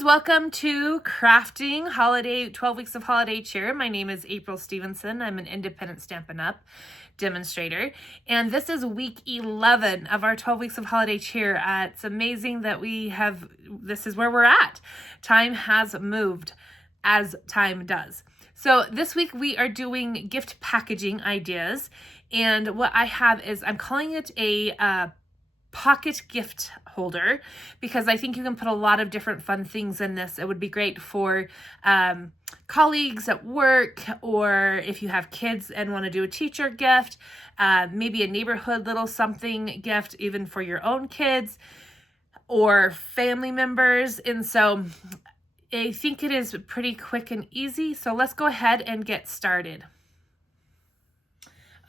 friends, welcome to Crafting 12 Weeks of Holiday Cheer. My name is April Stevenson. I'm an independent Stampin' Up! Demonstrator, and this is week 11 of our 12 Weeks of Holiday Cheer. It's amazing that this is where we're at. Time has moved, as time does. So this week we are doing gift packaging ideas, and what I have is, I'm calling it a pocket gift holder, because I think you can put a lot of different fun things in this. It would be great for colleagues at work, or if you have kids and want to do a teacher gift, maybe a neighborhood little something gift, even for your own kids or family members. And so I think it is pretty quick and easy. So let's go ahead and get started.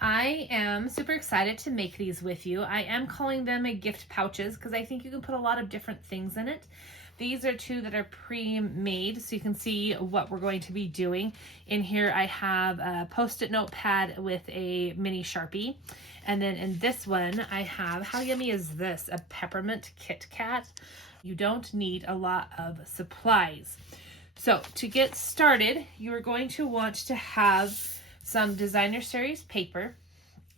I am super excited to make these with you. I am calling them gift pouches because I think you can put a lot of different things in it. These are two that are pre-made, so you can see what we're going to be doing. In here I have a Post-it notepad with a mini Sharpie. And then in this one I have, how yummy is this? A peppermint Kit Kat. You don't need a lot of supplies. So to get started, you are going to want to have some designer series paper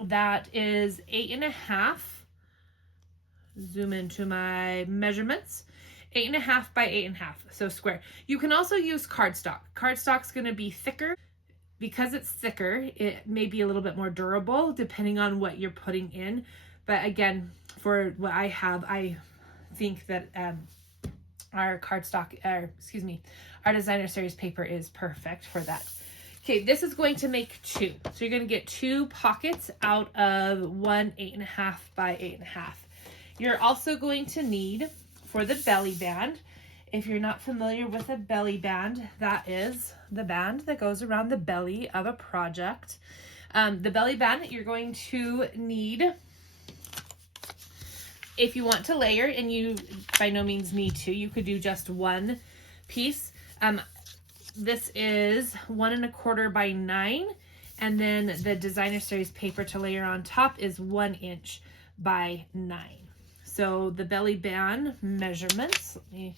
that is 8.5. Zoom into my measurements. 8.5 by 8.5, so square. You can also use cardstock. Cardstock's going to be thicker. Because it's thicker, it may be a little bit more durable depending on what you're putting in. But again, for what I have, I think that our designer series paper is perfect for that. Okay, this is going to make two. So you're going to get two pockets out of one 8.5 by 8.5. You're also going to need, for the belly band, if you're not familiar with a belly band, that is the band that goes around the belly of a project. The belly band you're going to need, if you want to layer, and you by no means need to, you could do just one piece. This is 1.25 by 9, and then the designer series paper to layer on top is 1 inch by 9. So the belly band measurements, let me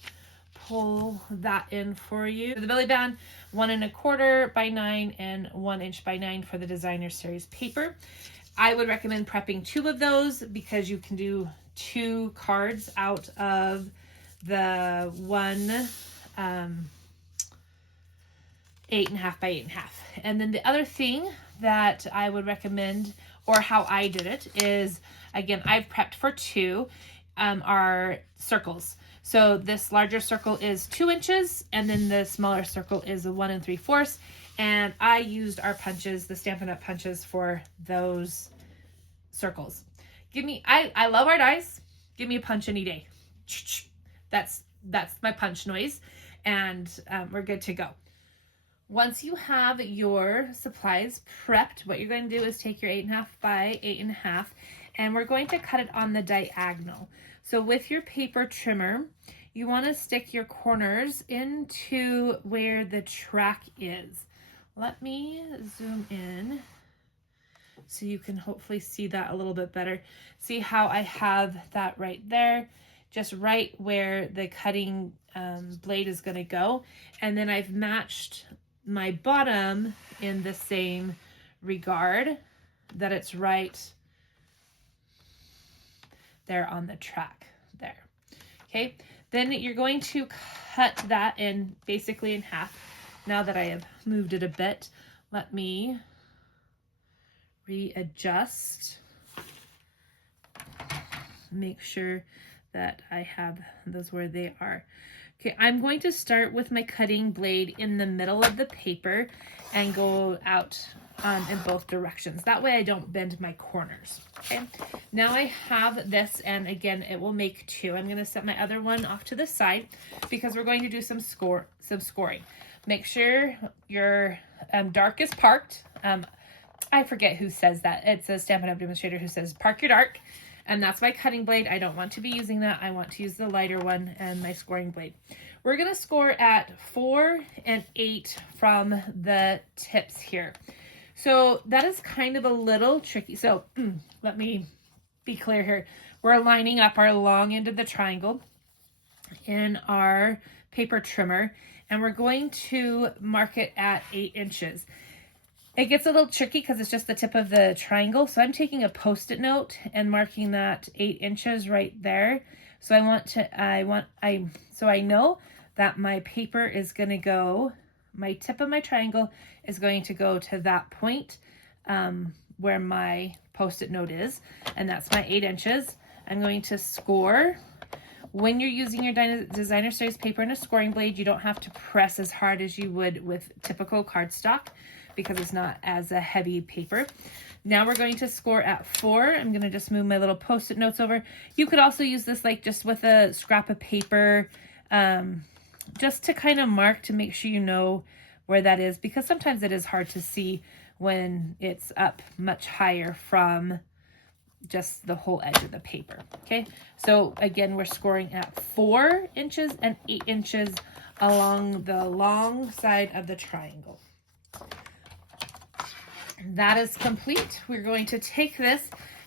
pull that in for you. The belly band, 1.25 by 9 and 1 inch by 9 for the designer series paper. I would recommend prepping 2 of those because you can do 2 cards out of the one 8.5 by 8.5. And then the other thing that I would recommend, or how I did it, is, again, I've prepped for 2, are circles. So this larger circle is 2 inches, and then the smaller circle is a 1 3/4. And I used our punches, the Stampin' Up! Punches, for those circles. I love our dies. Give me a punch any day. That's my punch noise, and we're good to go. Once you have your supplies prepped, what you're going to do is take your 8.5 by 8.5, and we're going to cut it on the diagonal. So with your paper trimmer, you want to stick your corners into where the track is. Let me zoom in so you can hopefully see that a little bit better. See how I have that right there, just right where the cutting blade is going to go. And then I've matched my bottom in the same regard, that it's right there on the track there. Okay, then you're going to cut that in basically in half. Now that I have moved it a bit, let me readjust, make sure that I have those where they are. Okay, I'm going to start with my cutting blade in the middle of the paper and go out in both directions. That way I don't bend my corners. Okay, now I have this, and again, it will make 2. I'm going to set my other one off to the side because we're going to do some scoring. Make sure your dark is parked. I forget who says that. It's a Stampin' Up! Demonstrator who says, park your dark. And that's my cutting blade. I don't want to be using that. I want to use the lighter one and my scoring blade. We're going to score at 4 and 8 from the tips here. So that is kind of a little tricky. So let me be clear here. We're lining up our long end of the triangle in our paper trimmer, and we're going to mark it at 8 inches. It gets a little tricky because it's just the tip of the triangle. So I'm taking a Post-it note and marking that 8 inches right there. So I know that my paper is going to go, my tip of my triangle is going to go to that point where my Post-it note is, and that's my 8 inches. I'm going to score. When you're using your designer series paper and a scoring blade, you don't have to press as hard as you would with typical cardstock because it's not as a heavy paper. Now we're going to score at 4. I'm going to just move my little Post-it notes over. You could also use this like just with a scrap of paper, just to kind of mark to make sure you know where that is, because sometimes it is hard to see when it's up much higher from just the whole edge of the paper. Okay, so again, we're scoring at 4 inches and 8 inches along the long side of the triangle. That is complete. We're going to take this,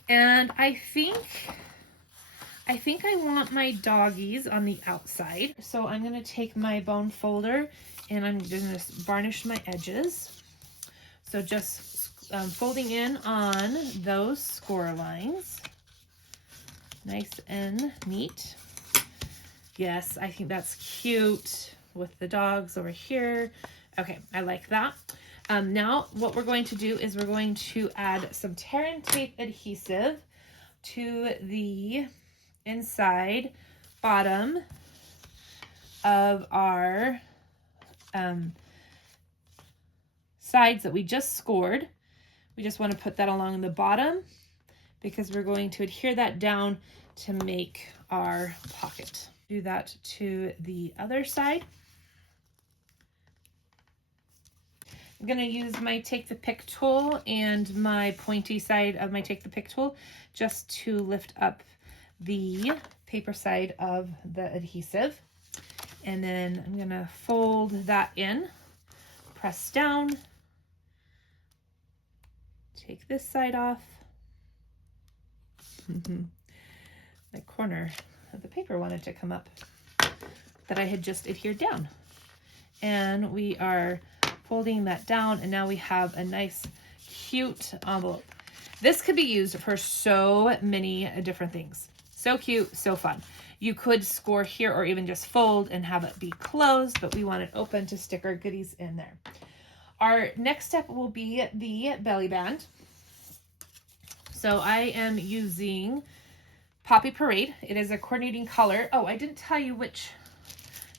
and I think I want my doggies on the outside. So I'm going to take my bone folder and I'm going to varnish my edges. So just folding in on those score lines. Nice and neat. Yes, I think that's cute with the dogs over here. Okay, I like that. Now what we're going to do is we're going to add some tear and tape adhesive to the inside bottom of our sides that we just scored. We just want to put that along the bottom because we're going to adhere that down to make our pocket. Do that to the other side. I'm going to use my Take the Pick tool and my pointy side of my Take the Pick tool just to lift up the paper side of the adhesive. And then I'm going to fold that in, press down, take this side off. The corner of the paper wanted to come up that I had just adhered down. And we are folding that down, and now we have a nice, cute envelope. This could be used for so many different things. So cute, so fun. You could score here or even just fold and have it be closed, but we want it open to stick our goodies in there. Our next step will be the belly band. So I am using Poppy Parade. It is a coordinating color. Oh, I didn't tell you which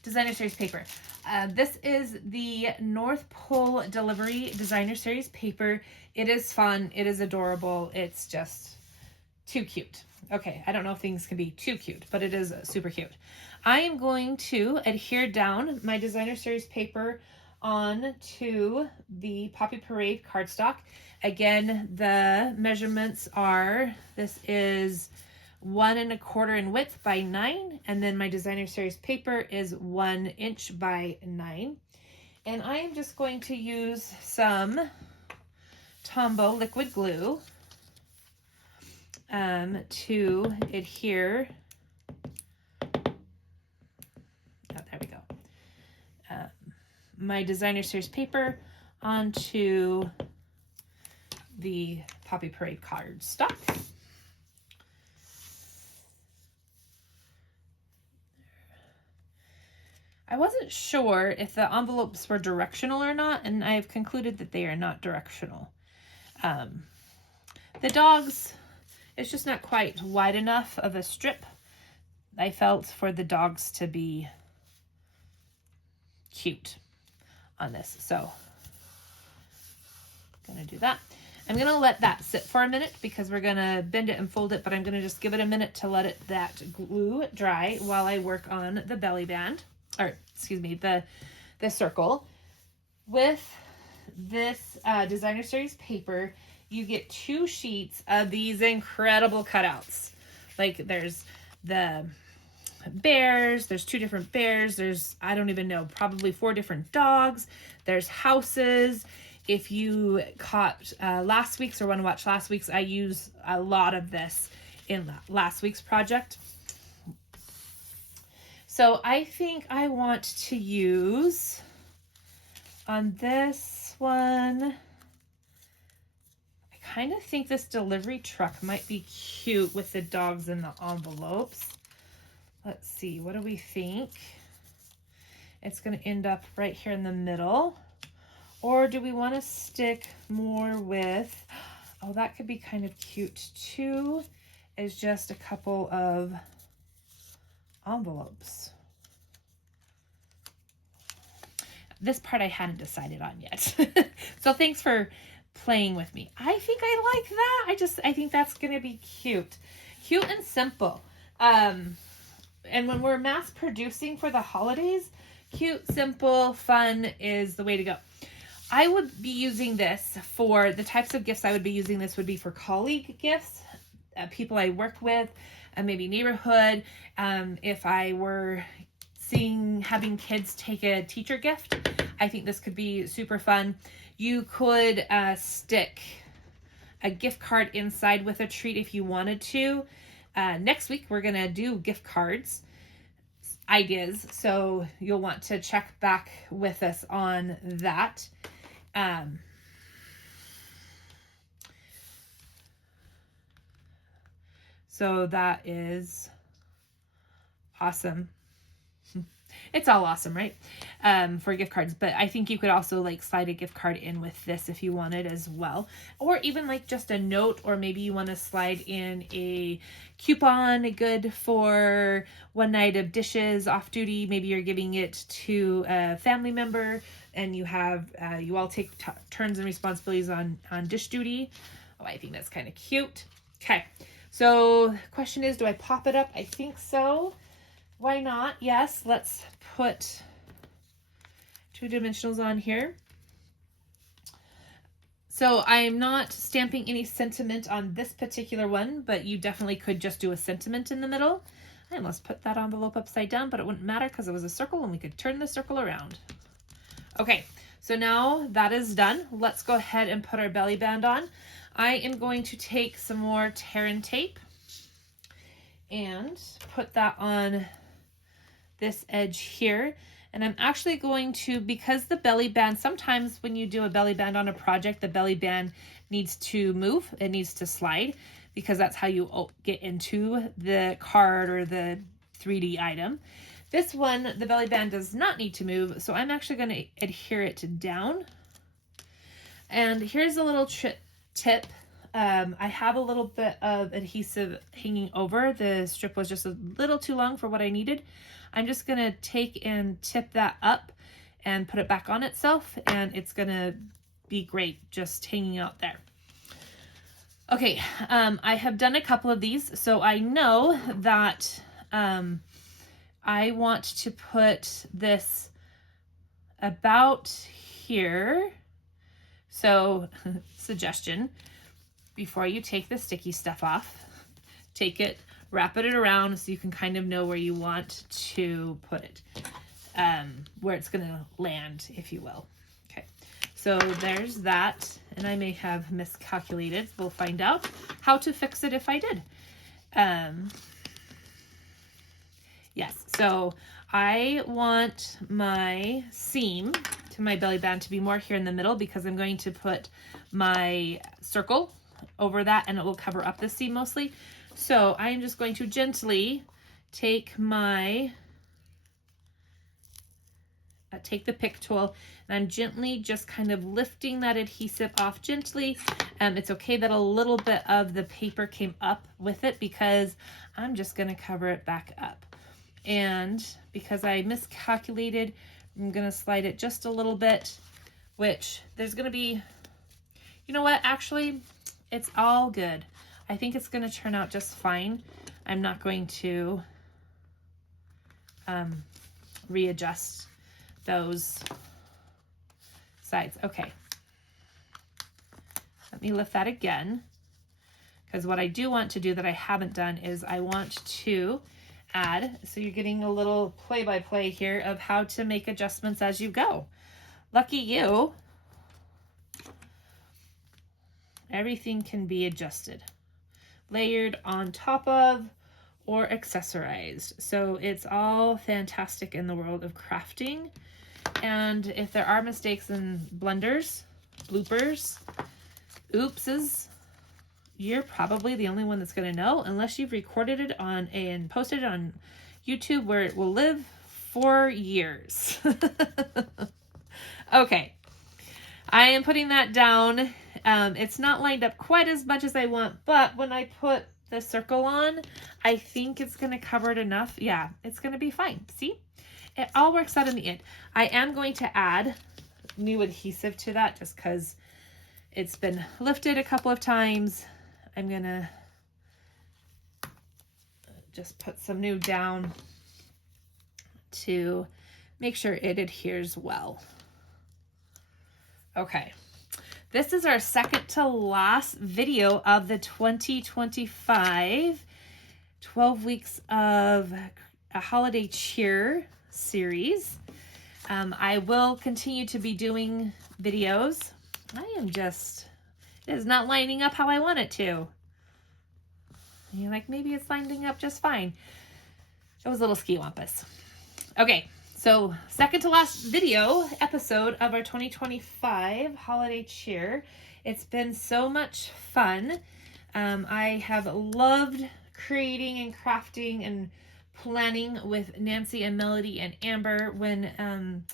designer series paper. This is the North Pole Delivery Designer Series paper. It is fun. It is adorable. It's just too cute. Okay, I don't know if things can be too cute, but it is super cute. I am going to adhere down my designer series paper onto the Poppy Parade cardstock. Again, the measurements are, this is 1 1/4 in width by 9, and then my designer series paper is 1 inch by 9. And I am just going to use some Tombow liquid glue to adhere. Oh, there we go. My designer series paper onto the Poppy Parade cardstock. I wasn't sure if the envelopes were directional or not, and I've concluded that they are not directional. The dogs, it's just not quite wide enough of a strip, I felt, for the dogs to be cute on this. So I'm going to do that. I'm going to let that sit for a minute because we're going to bend it and fold it, but I'm going to just give it a minute to let that glue dry while I work on the belly band. Or excuse me, the circle. With this designer series paper, you get 2 sheets of these incredible cutouts. Like there's the bears, there's 2 different bears, there's, I don't even know, probably 4 different dogs, there's houses. If you caught last week's or want to watch last week's, I use a lot of this in last week's project. So I think I want to use on this one, I kind of think this delivery truck might be cute with the dogs in the envelopes. Let's see, what do we think? It's going to end up right here in the middle. Or do we want to stick more with, oh, that could be kind of cute too, is just a couple of envelopes. This part I hadn't decided on yet. So thanks for playing with me. I think I like that. I think that's going to be cute. Cute and simple. And when we're mass producing for the holidays, cute, simple, fun is the way to go. I would be using this for the types of gifts I would be using this would be for colleague gifts, people I work with, maybe neighborhood. If I were having kids take a teacher gift, I think this could be super fun. You could stick a gift card inside with a treat if you wanted to. Next week, we're going to do gift cards ideas, so you'll want to check back with us on that. So that is awesome. It's all awesome, right? For gift cards, but I think you could also like slide a gift card in with this if you wanted as well, or even like just a note, or maybe you want to slide in a coupon good for one night of dishes off duty. Maybe you're giving it to a family member and you have you all take turns and responsibilities on dish duty. Oh, I think that's kind of cute. Okay, so question is, do I pop it up? I think so. Why not? Yes, let's put 2 dimensionals on here. So I am not stamping any sentiment on this particular one, but you definitely could just do a sentiment in the middle. I almost put that envelope upside down, but it wouldn't matter because it was a circle and we could turn the circle around. Okay, so now that is done. Let's go ahead and put our belly band on. I am going to take some more Terran tape and put that on this edge here. And I'm actually going to, because the belly band, sometimes when you do a belly band on a project, the belly band needs to move, it needs to slide, because that's how you get into the card or the 3D item. This one, the belly band does not need to move, so I'm actually going to adhere it down. And here's a little tip. I have a little bit of adhesive hanging over. The strip was just a little too long for what I needed. I'm just going to take and tip that up and put it back on itself, and it's going to be great just hanging out there. Okay, I have done a couple of these, so I know that I want to put this about here. So, suggestion, before you take the sticky stuff off, take it, wrap it around so you can kind of know where you want to put it, where it's going to land, if you will. Okay, so there's that, and I may have miscalculated. We'll find out how to fix it if I did. Yes, so I want my seam to my belly band to be more here in the middle, because I'm going to put my circle over that and it will cover up the seam mostly. So I am just going to gently take my, take the pick tool, and I'm gently just kind of lifting that adhesive off gently. It's okay that a little bit of the paper came up with it, because I'm just going to cover it back up. And because I miscalculated, I'm going to slide it just a little bit, which there's going to be, you know what, actually, it's all good. I think it's going to turn out just fine. I'm not going to readjust those sides. Okay. Let me lift that again, because what I do want to do that I haven't done is I want to add, so you're getting a little play-by-play here of how to make adjustments as you go. Lucky you. Everything can be adjusted. Layered on top of, or accessorized. So it's all fantastic in the world of crafting. And if there are mistakes and blunders, bloopers, oopses, you're probably the only one that's going to know, unless you've recorded it on and posted it on YouTube, where it will live for years. Okay, I am putting that down. It's not lined up quite as much as I want, but when I put the circle on, I think it's going to cover it enough. Yeah, it's going to be fine. See, it all works out in the end. I am going to add new adhesive to that just because it's been lifted a couple of times. I'm going to just put some new down to make sure it adheres well. Okay, this is our second to last video of the 2025 12 weeks of a holiday cheer series. I will continue to be doing videos. It is not lining up how I want it to. You're like, maybe it's lining up just fine. It was a little ski-wampus. Okay, so second to last video episode of our 2025 holiday cheer. It's been so much fun. I have loved creating and crafting and planning with Nancy and Melody and Amber when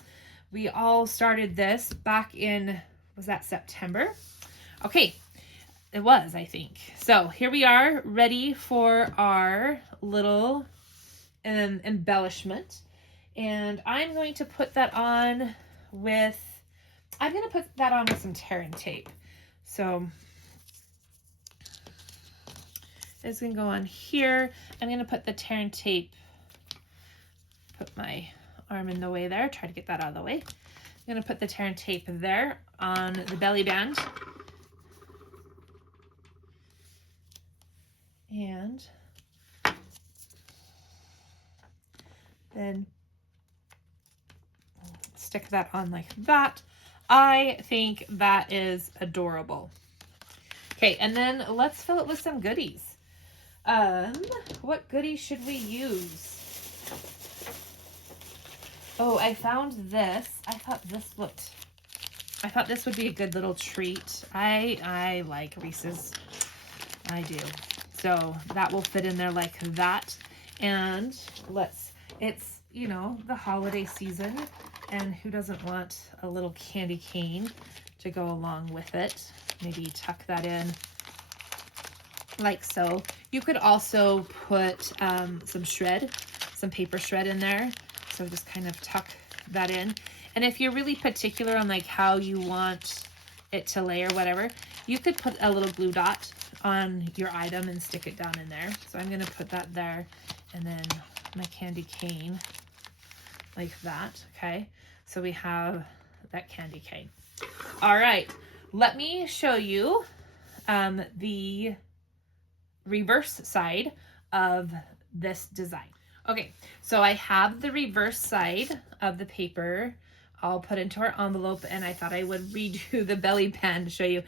we all started this back in, was that September? Okay, it was, I think. So here we are, ready for our little embellishment. And I'm going to put that on with some tear and tape. So it's going to go on here. I'm going to put the tear and tape, put my arm in the way there, try to get that out of the way. I'm going to put the tear and tape there on the belly band. And then stick that on like that. I think that is adorable. Okay, and then let's fill it with some goodies. What goodies should we use? Oh, I found this. I thought this would be a good little treat. I like Reese's. I do. So that will fit in there like that. And it's, you know, the holiday season, and who doesn't want a little candy cane to go along with it? Maybe tuck that in like so. You could also put some paper shred in there. So just kind of tuck that in. And if you're really particular on like how you want it to lay or whatever, you could put a little glue dot on your item and stick it down in there. So I'm going to put that there, and then my candy cane like that. Okay, so we have that candy cane. All right, let me show you the reverse side of this design. Okay, so I have the reverse side of the paper all put into our envelope, and I thought I would redo the belly band to show you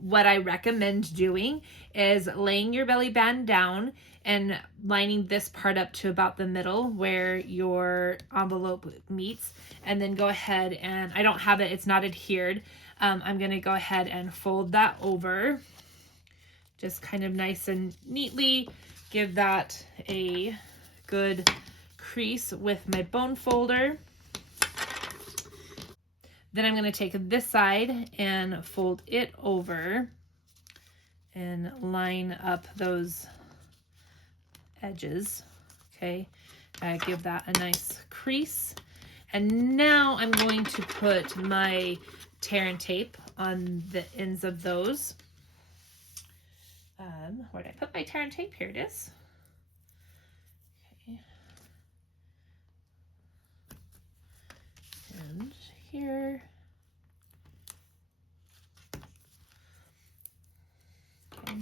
what I recommend doing is laying your belly band down and lining this part up to about the middle where your envelope meets, and then go ahead and, I don't have it, it's not adhered. I'm going to go ahead and fold that over just kind of nice and neatly, give that a good crease with my bone folder. Then I'm going to take this side and fold it over and line up those edges. Okay, give that a nice crease. And now I'm going to put my tear and tape on the ends of those. Where did I put my tear and tape? Here it is. Okay. And here. Okay.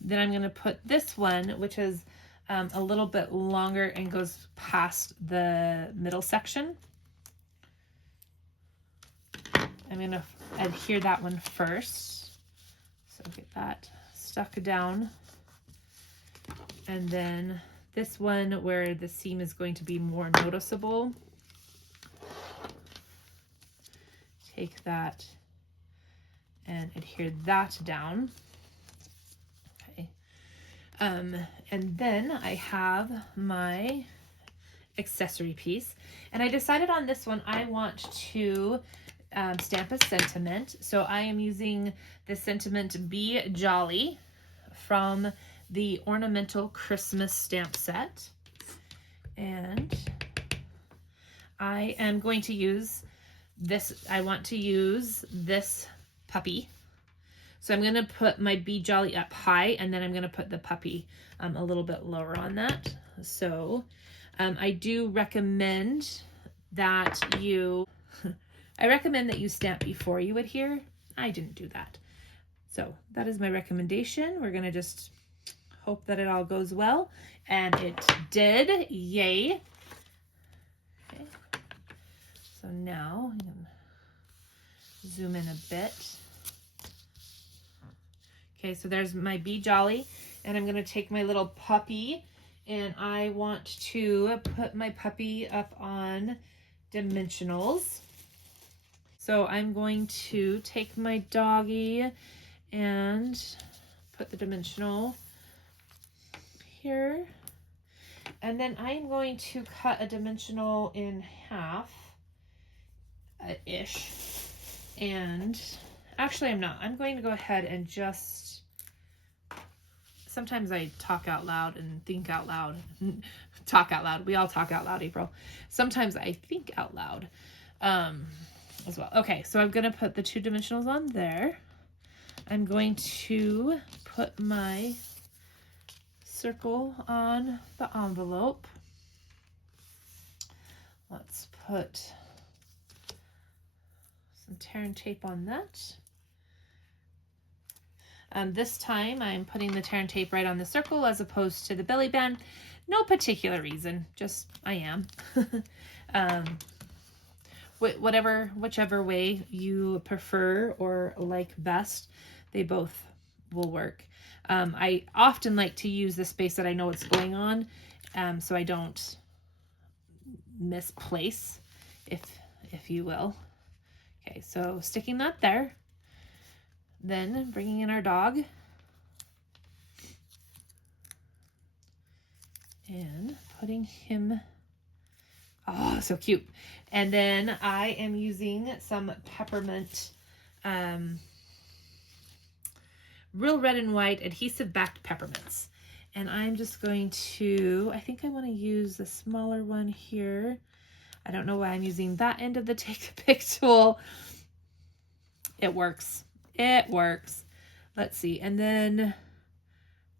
Then I'm going to put this one, which is a little bit longer and goes past the middle section. I'm going to adhere that one first. So get that stuck down And then this one where the seam is going to be more noticeable, take that and adhere that down. Okay. And then I have my accessory piece, and I decided on this one I want to stamp a sentiment. So I am using the sentiment Be Jolly from the Ornamental Christmas stamp set, and I am going to use this. I want to use this puppy. So I'm going to put my Be Jolly up high, and then I'm going to put the puppy a little bit lower on that. So I do recommend that you, I recommend that you stamp before you adhere. I didn't do that. So that is my recommendation. We're going to just hope that it all goes well. And it did. Yay. Okay. So now I'm going to zoom in a bit. Okay, so there's my Be Jolly, and I'm going to take my little puppy, and I want to put my puppy up on dimensionals. So I'm going to take my doggy and put the dimensional here, and then I'm going to cut a dimensional in half ish. And actually I'm not. I'm going to go ahead and just, sometimes I talk out loud and think out loud. Talk out loud. We all talk out loud, April. Sometimes I think out loud as well. Okay, so I'm going to put the 2 dimensionals on there. I'm going to put my circle on the envelope. Let's put some tear and tape on that. This time I'm putting the tear and tape right on the circle as opposed to the belly band. No particular reason, just I am. Whichever way you prefer or like best, they both will work. I often like to use the space that I know what's going on, so I don't misplace, if you will. Okay, so sticking that there, then bringing in our dog, and putting him, oh, so cute. And then I am using some peppermint, real red and white adhesive backed peppermints. And I'm just going to, I think I want to use the smaller one here. I don't know why I'm using that end of the Take a Pic tool. It works. It works. Let's see. And then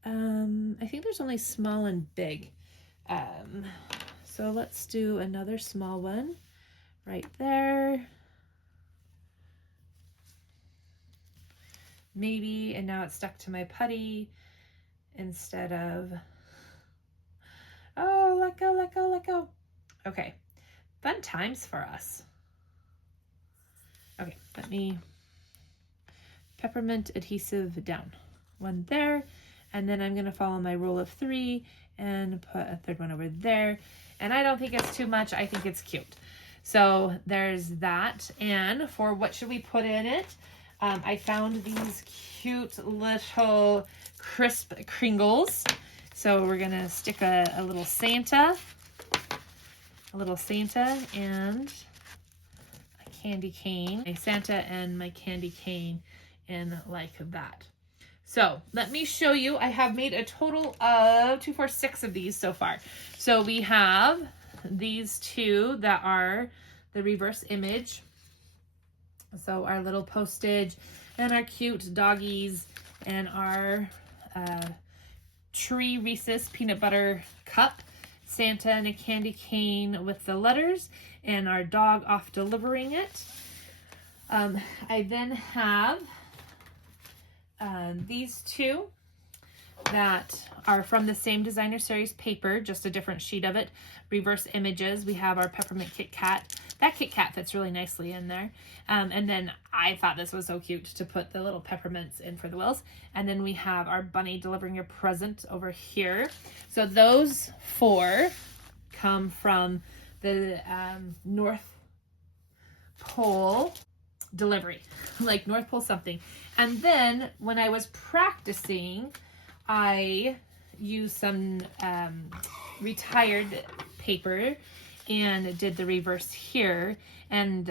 I think there's only small and big. So let's do another small one right there. Maybe, and now it's stuck to my putty instead of, oh, let go, let go, let go. Okay, fun times for us. Okay, let me peppermint adhesive down. One there, and then I'm gonna follow my rule of 3 and put a third one over there. And I don't think it's too much, I think it's cute. So there's that. And for what should we put in it? I found these cute little crisp Kringles. So we're gonna stick a little Santa and a candy cane. A Santa and my candy cane in like that. So let me show you. I have made a total of 2, 4, 6 of these so far. So we have these 2 that are the reverse image. So our little postage and our cute doggies and our tree Reese's peanut butter cup, Santa and a candy cane with the letters, and our dog off delivering it. I then have these 2. that are from the same designer series paper, just a different sheet of it. Reverse images. We have our peppermint Kit Kat. That Kit Kat fits really nicely in there. And then I thought this was so cute to put the little peppermints in for the wheels. And then we have our bunny delivering your present over here. So those 4 come from the North Pole delivery, like North Pole something. And then when I was practicing, I used some retired paper and did the reverse here. And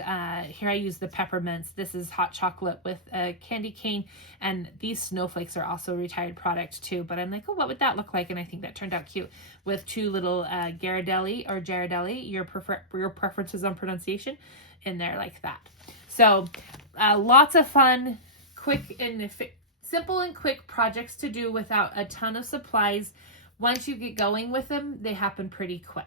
here I use the peppermints. This is hot chocolate with a candy cane. And these snowflakes are also a retired product too. But I'm like, oh, what would that look like? And I think that turned out cute with 2 little Ghirardelli or Ghirardelli, your preferences on pronunciation, in there like that. So lots of fun, quick and simple and quick projects to do without a ton of supplies. Once you get going with them, they happen pretty quick.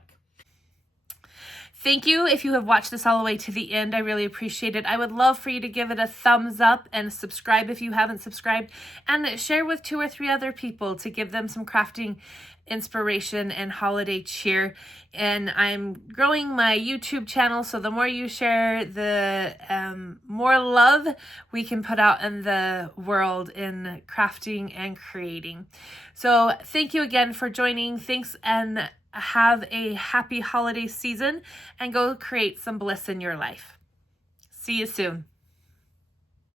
Thank you if you have watched this all the way to the end. I really appreciate it. I would love for you to give it a thumbs up and subscribe if you haven't subscribed, and share with 2 or 3 other people to give them some crafting inspiration and holiday cheer. And I'm growing my YouTube channel, so the more you share, the more love we can put out in the world in crafting and creating. So thank you again for joining. Thanks, and have a happy holiday season, and go create some bliss in your life. See you soon.